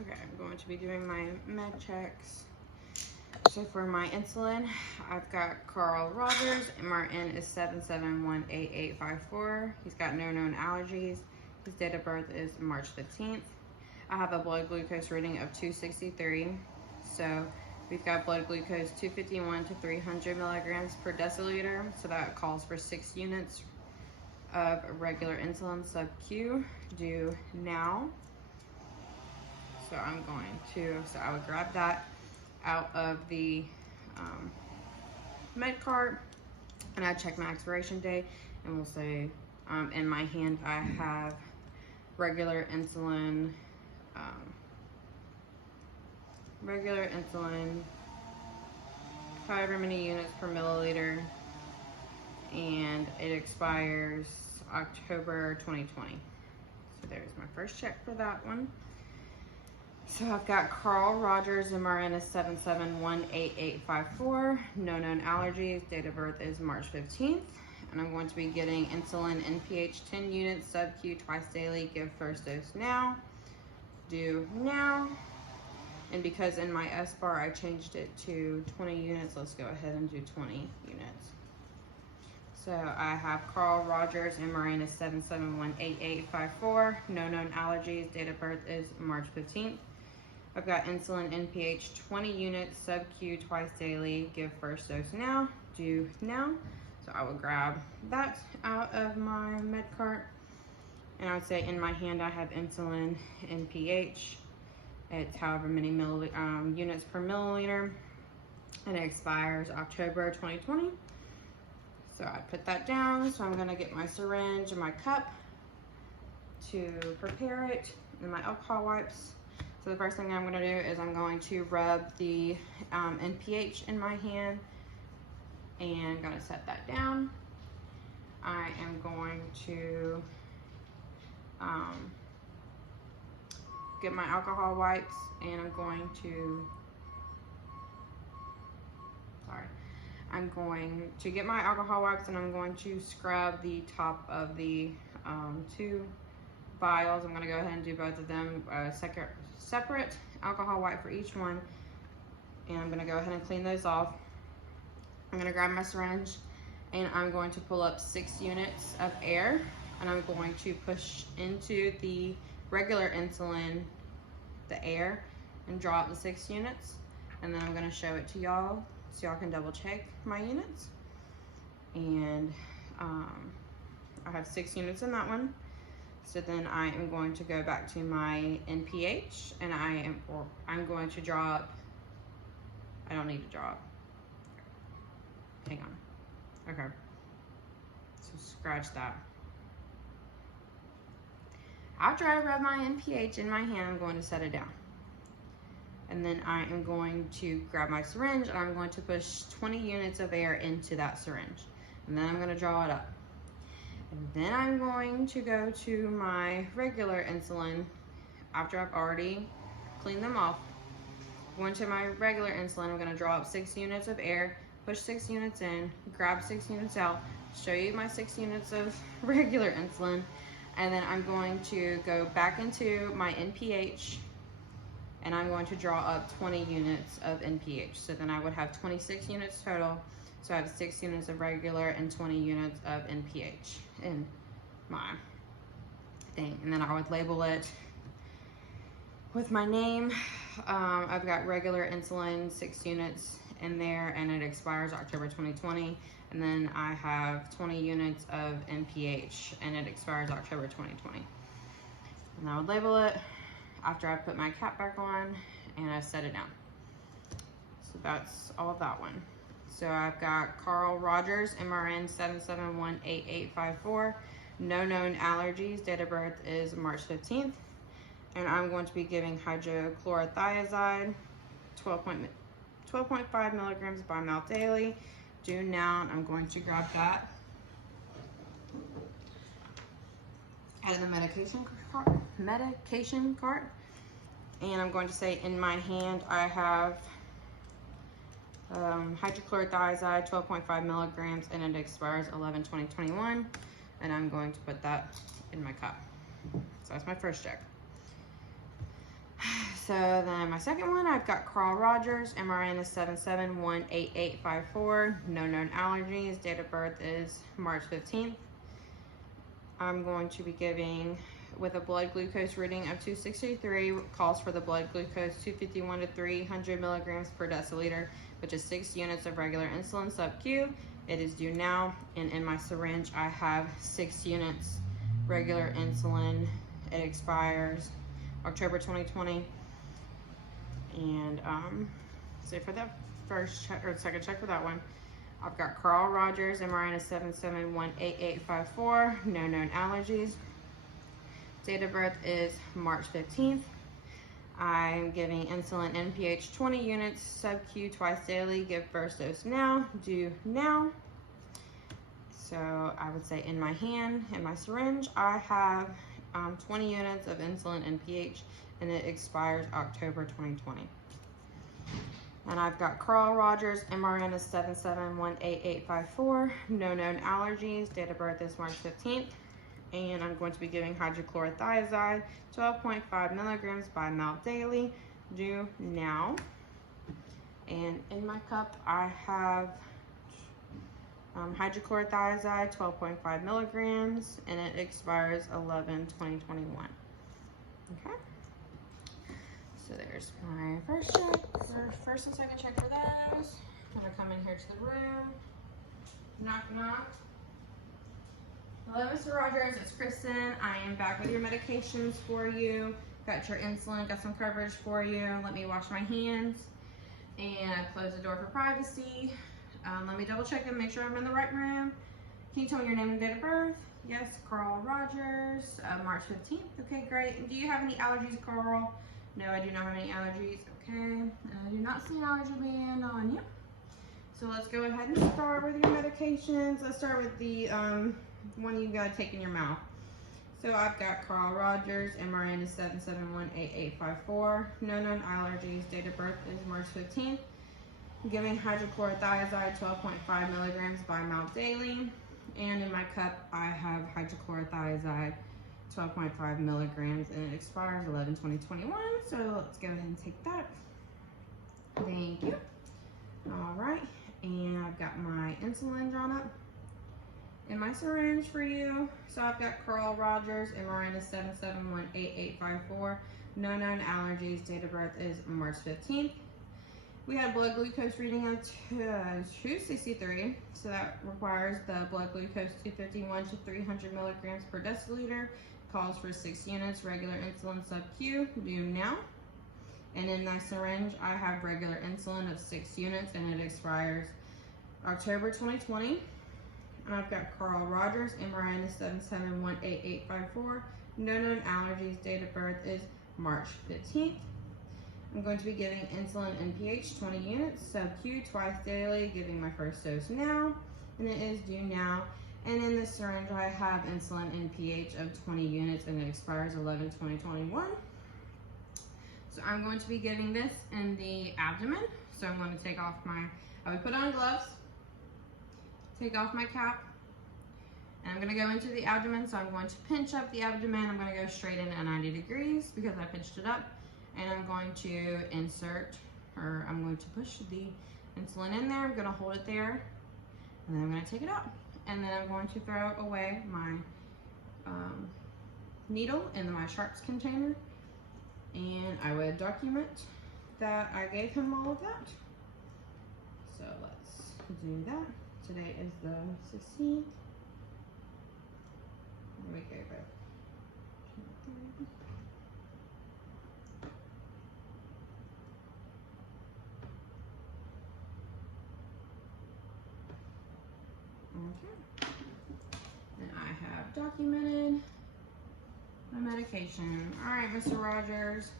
Okay, I'm going to be doing my med checks. So for my insulin, I've got Carl Rodgers. MRN is 7718854. He's got no known allergies. His date of birth is March 15th. I have a blood glucose reading of 263. So we've got blood glucose 251 to 300 milligrams per deciliter. So that calls for 6 units of regular insulin sub-Q due now. So I'm going to, I would grab that out of the med cart, and I check my expiration date, and we'll say in my hand I have regular insulin, however many units per milliliter, and it expires October 2020. So there's my first check for that one. So I've got Carl Rodgers, MRN is 7718854, no known allergies, date of birth is March 15th, and I'm going to be getting insulin NPH 10 units, sub-Q twice daily, give first dose now, due now, and because in my S-bar I changed it to 20 units, let's go ahead and do 20 units. So I have Carl Rodgers, MRN is 7718854, no known allergies, date of birth is March 15th. I've got insulin NPH 20 units, sub-Q twice daily, give first dose now, due now. So I would grab that out of my med cart. And I would say in my hand I have insulin NPH. It's however many units per milliliter, and it expires October 2020. So I put that down. So I'm gonna get my syringe and my cup to prepare it, and my alcohol wipes. So the first thing I'm gonna do is I'm going to rub the NPH in my hand and gonna set that down. I am going to get my alcohol wipes, and I'm going to get my alcohol wipes, and I'm going to scrub the top of the 2 vials. I'm gonna go ahead and do both of them, separate alcohol wipe for each one, and I'm gonna go ahead and clean those off. I'm gonna grab my syringe, and I'm going to pull up 6 units of air, and I'm going to push into the regular insulin, the air, and draw up the 6 units, and then I'm gonna show it to y'all so y'all can double check my units. And I have 6 units in that one. So then I am going to go back to my NPH, and I'm going to draw up, I don't need to draw up. Hang on. Okay. So scratch that. After I rub my NPH in my hand, I'm going to set it down. And then I am going to grab my syringe, and I'm going to push 20 units of air into that syringe. And then I'm going to draw it up. And then I'm going to go to my regular insulin after I've already cleaned them off. Going to my regular insulin, I'm going to draw up 6 units of air, push 6 units in, grab 6 units out, show you my 6 units of regular insulin, and then I'm going to go back into my NPH, and I'm going to draw up 20 units of NPH. So then I would have 26 units total. So I have 6 units of regular and 20 units of NPH in my thing. And then I would label it with my name. I've got regular insulin, 6 units in there, and it expires October 2020. And then I have 20 units of NPH, and it expires October 2020. And I would label it after I put my cap back on and I set it down. So that's all of that one. So I've got Carl Rodgers, MRN 7718854, no known allergies, date of birth is March 15th, and I'm going to be giving hydrochlorothiazide 12.5 milligrams by mouth daily, due now. And I'm going to grab that out of the medication cart, and I'm going to say in my hand I have hydrochlorothiazide 12.5 milligrams, and it expires 11/20/21, and I'm going to put that in my cup. So that's my first check. So then my second one, I've got Rodgers, MRN is 7718854, no known allergies, date of birth is March 15th. I'm going to be giving, with a blood glucose reading of 263, calls for the blood glucose 251 to 300 milligrams per deciliter, which is 6 units of regular insulin sub-Q. It is due now, and in my syringe I have 6 units regular insulin. It expires October 2020. And so for that first check, or second check for that one, I've got Rodgers, MRN is 7718854, no known allergies. Date of birth is March 15th. I'm giving insulin NPH 20 units, sub-Q twice daily, give first dose now, due now. So I would say in my hand, in my syringe, I have 20 units of insulin NPH, and it expires October 2020. And I've got Rodgers, MRN is 7718854, no known allergies, date of birth is March 15th. And I'm going to be giving hydrochlorothiazide, 12.5 milligrams by mouth daily, due now. And in my cup, I have hydrochlorothiazide, 12.5 milligrams, and it expires 11/2021. Okay. So there's my first check, first and second check for those. I'm gonna come in here to the room. Knock, knock. Hello, Mr. Rodgers, it's Kristen. I am back with your medications for you. Got your insulin, got some coverage for you. Let me wash my hands and close the door for privacy. Let me double check and make sure I'm in the right room. Can you tell me your name and date of birth? Yes, Rodgers, March 15th. Okay, great. And do you have any allergies, Carl? No, I do not have any allergies. Okay, I do not see an allergy band on you. So let's go ahead and start with your medications. Let's start with the one you gotta take in your mouth. So I've got Rodgers, MRN is 7718854, no known allergies, date of birth is March 15th. I'm giving hydrochlorothiazide, 12.5 milligrams by mouth daily. And in my cup, I have hydrochlorothiazide, 12.5 milligrams, and it expires 11/2021. So let's go ahead and take that. Thank you. All right, and I've got my insulin drawn up in my syringe for you. So I've got Rodgers, MRN is 7718854, no known allergies, date of birth is March 15th. We had blood glucose reading of 263, so that requires the blood glucose 251 to 300 milligrams per deciliter, calls for 6 units regular insulin sub-Q, due now. And in my syringe, I have regular insulin of 6 units, and it expires October 2020. And I've got Rodgers, MRN is 7718854, no known allergies, date of birth is March 15th. I'm going to be giving insulin NPH 20 units, sub-Q twice daily, giving my first dose now, and it is due now. And in the syringe, I have insulin NPH of 20 units, and it expires 11/2021. So I'm going to be giving this in the abdomen. So I'm going to take off I would put on gloves, take off my cap, and I'm going to go into the abdomen. So I'm going to pinch up the abdomen. I'm going to go straight in at 90 degrees because I pinched it up. And I'm going to I'm going to push the insulin in there. I'm going to hold it there, and then I'm going to take it out. And then I'm going to throw away my needle in my sharps container. And I would document that I gave him all of that. So let's do that. Today is the 16th. There we go. Okay. And I have documented my medication. All right, Mr. Rodgers.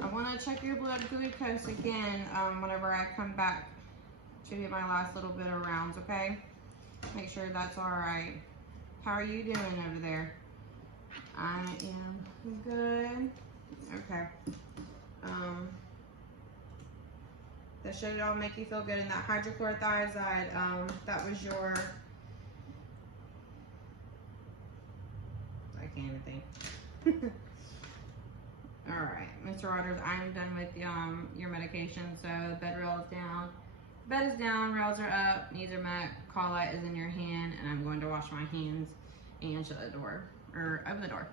I want to check your blood glucose again whenever I come back to get my last little bit of rounds, okay? Make sure that's all right. How are you doing over there? I am good. Okay. That should all make you feel good. And that hydrochlorothiazide, that was your, I can't even think. All right, Mr. Rodgers, I'm done with your medication. So bed rail is down. Bed is down, rails are up, knees are met, call light is in your hand, and I'm going to wash my hands and shut the door, or open the door.